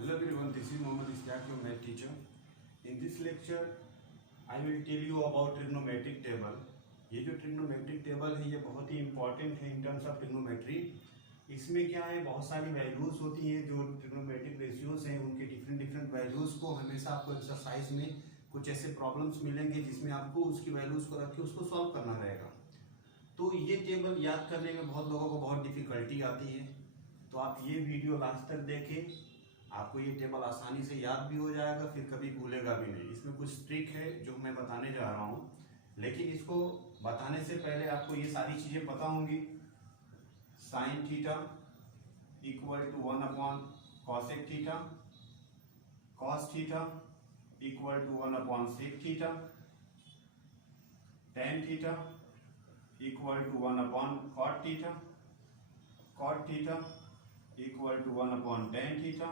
Hello everyone, this is Mohammad Ishaq, your math teacher. In this lecture, I will tell you about trigonometric table. ये जो trigonometric table है ये बहुत ही important है in terms of trigonometry. इसमें क्या है, बहुत सारी वैल्यूज होती हैं जो ट्रिग्नोमेट्रिक रेशियोज हैं, उनके डिफरेंट वैल्यूज को हमेशा आपको एक्सरसाइज में कुछ ऐसे प्रॉब्लम्स मिलेंगे जिसमें आपको उसकी वैल्यूज को रख के उसको सॉल्व करना रहेगा. तो ये टेबल याद करने में बहुत लोगों को बहुत डिफिकल्टी आती है, तो आप ये वीडियो लास्ट तक देखें. आपको ये टेबल आसानी से याद भी हो जाएगा, फिर कभी भूलेगा भी नहीं. इसमें कुछ ट्रिक है जो मैं बताने जा रहा हूँ, लेकिन इसको बताने से पहले आपको ये सारी चीजें पता होंगी. Sine theta equal to 1 cosec theta, cos theta equal to 1 sec theta, tan theta equal to 1 cot theta, cot theta equal to 1 tan theta,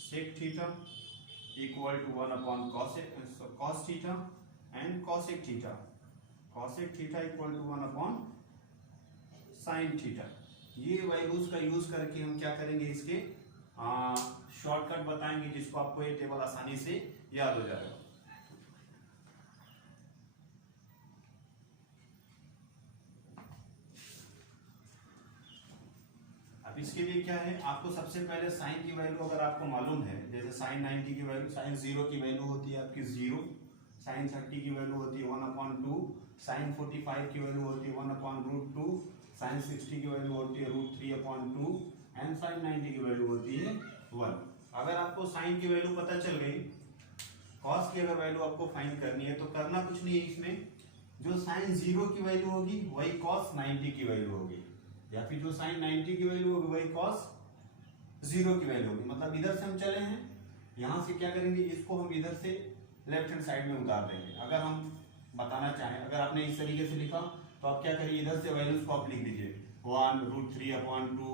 sec theta equal to 1 cos theta and cosec theta, cosec theta equal to 1 sine theta. ये values का use करके हम क्या करेंगे, इसके shortcut बताएंगे जिसको आपको ये टेबल आसानी से याद हो जाएगा. अब इसके लिए क्या है, आपको सबसे पहले साइन की वैल्यू अगर आपको मालूम है, जैसे साइन 90 की वैल्यू, साइन 0 की वैल्यू होती है आपकी 0, साइन 30 की वैल्यू होती है 1/2, साइन 45 की वैल्यू होती है 1/√2, साइन 60 की वैल्यू होती है √3/2 एंड साइन 90 की वैल्यू होती है 1. अगर आपको साइन की वैल्यू पता चल गई, कॉस की अगर वैल्यू आपको फाइंड करनी है तो करना कुछ नहीं है. इसमें जो साइन 0 की वैल्यू होगी वही कॉस 90 की वैल्यू होगी, या फिर जो साइन 90 की वैल्यू होगी वही कॉस 0 की वैल्यू होगी. मतलब इधर से हम चले हैं, यहां से क्या करेंगे, इसको हम इधर से लेफ्ट हैंड साइड में उतार देंगे. अगर हम बताना चाहें, अगर आपने इस तरीके से लिखा तो आप क्या करिए, इधर से वैल्यूज को आप लिख दीजिए 1√3/2,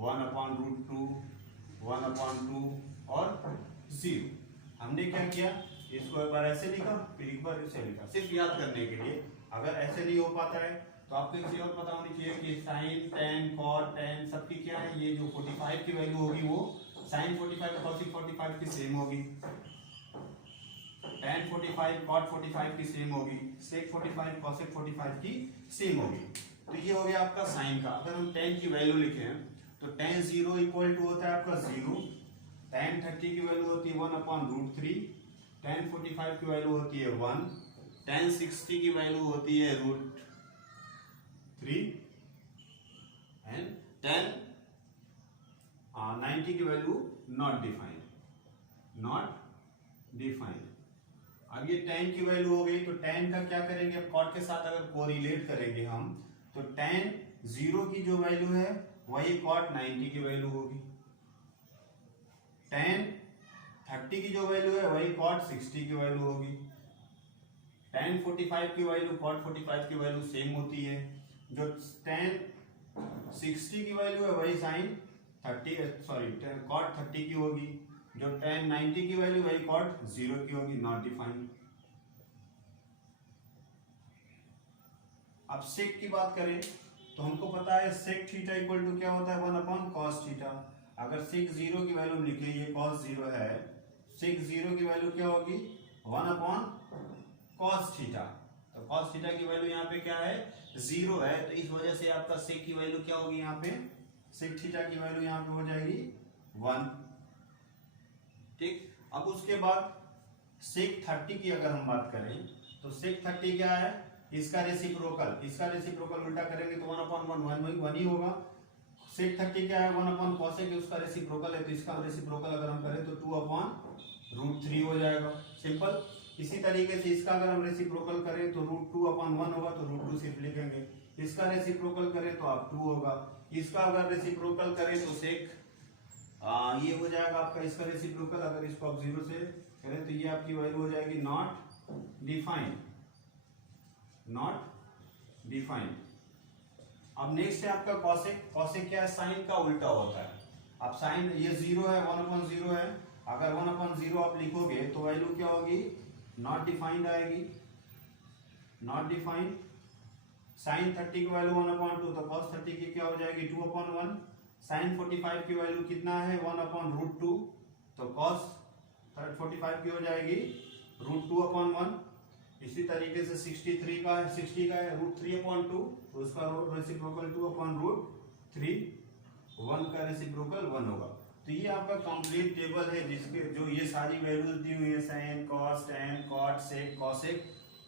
1/√2, 1/2 और 0. हमने क्या किया, इसको एक बार ऐसे लिखा फिर एक बार ऐसे लिखा, सिर्फ याद करने के लिए. अगर ऐसे नहीं हो पाता है तो आपको एक चीज और पता होनी चाहिए कि साइन, टेन, कॉट, टेन सबकी क्या है, ये जो 45 की वैल्यू होगी वो साइन 45 कॉसिक 45 की सेम होगी, टेन 45 कॉट 45 की सेम होगी, सेक 45 कॉसेक 45 की सेम होगी. तो ये हो गया आपका साइन का. अगर हम टेन की वैल्यू लिखें तो टेन 0 इक्वल टू होता है आपका 0, टेन 30 की वैल्यू होती है 1/√3, टेन 45 की वैल्यू होती है 1, टेन 60 की वैल्यू होती है √3 एंड टेन 90 की value not defined, not defined. अब ये टेन की वैल्यू हो गई, तो टेन का क्या करेंगे, कॉट के साथ अगर कोरिलेट करेंगे हम तो टेन 0 की जो वैल्यू है वही कॉट 90 की वैल्यू होगी, टेन 30 की जो वैल्यू है वही कॉट 60 की वैल्यू होगी, टेन 45 की वैल्यू कॉट 45 की वैल्यू सेम होती है, जो टेन 60 की वैल्यू है वही साइन 30 सॉरी कॉट 30 की होगी, जो टेन 90 की वैल्यू वही कॉट 0 की होगी, नॉट डिफाइंड. अब सेक की बात करें तो हमको पता है सेक थीटा इक्वल टू क्या होता है 1 कॉस थीटा. अगर सेक 0 की वैल्यू लिखे, ये कॉस 0 है, सेक 0 की वैल्यू क्या होगी 1 कॉस थीटा. तो कॉस थीटा की वैल्यू यहाँ पे क्या है 0 है, तो इस वजह से आपका सेक की वैल्यू क्या होगी, यहाँ पे सेक थीटा की वैल्यू यहाँ पे हो जाएगी 1. ठीक. अब उसके बाद सेक 30 की अगर हम बात करें तो सेक 30 क्या है, इसका रेसिप्रोकल, इसका रेसिप्रोकल उल्टा करेंगे तो 1/1 ही होगा. सेक 30 क्या है 1 कॉसेक, उसका रेसिप्रोकल है, तो इसका रेसिप्रोकल अगर हम करें तो 2/√3 हो जाएगा. सिंपल. इसी तरीके से इसका अगर हम रेसिप्रोकल करें तो √2/1 होगा, तो √2 सिर्फ लिखेंगे. इसका रेसिप्रोकल करें तो आप 2 होगा. इसका अगर रेसिप्रोकल करें तो सेक ये हो जाएगा आपका, इसका रेसिप्रोकल अगर इसको आप 0 से करें तो ये आपकी वैल्यू हो जाएगी नॉट डिफाइंड, नॉट डिफाइंड. अब नेक्स्ट है आपका कॉसेक. कॉसेक क्या है, साइन का उल्टा होता है. अब साइन ये 0 है, 1/0 है, अगर 1/0 आप लिखोगे तो वैल्यू क्या होगी, नॉट डिफाइंड आएगी, नॉट डिफाइंड. साइन 30 की वैल्यू 1/2, तो कॉस 30 की क्या हो जाएगी 2/1. साइन 45 की वैल्यू कितना है 1/√2, तो कॉस 45 की हो जाएगी √2/1। इसी तरीके से 63 का है 60 का है √3/2, तो उसका रेसिप्रोकल 2/√3, 1 का रेसिप्रोकल 1 होगा। तो ये आपका कंप्लीट टेबल है जिसके जो ये सारी वैल्यूज दी हुई है sine cos tan cot sec cosec,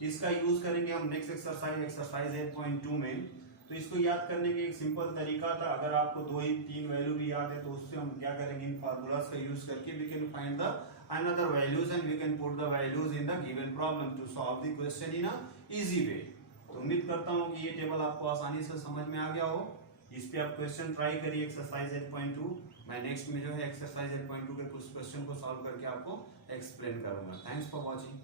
इसका यूज करेंगे हम नेक्स्ट एक्सरसाइज 8.2 में। तो इसको याद करने के एक सिंपल तरीका था, अगर आपको 2 ही 3 वैल्यू भी याद है तो उससे हम क्या करेंगे, इन फार्मूलाज का यूज करके we can find the another values and we can put the values in the given problem to solve the question in a easy way। तो उम्मीद करता हूँ कि ये टेबल आपको आसानी से समझ में आ गया हो। इस पे आप क्वेश्चन ट्राई करिए एक्सरसाइज 8.2। मैं नेक्स्ट में जो है एक्सरसाइज 8.2 के कुछ क्वेश्चन को सॉल्व करके आपको एक्सप्लेन करूंगा। Thanks for watching.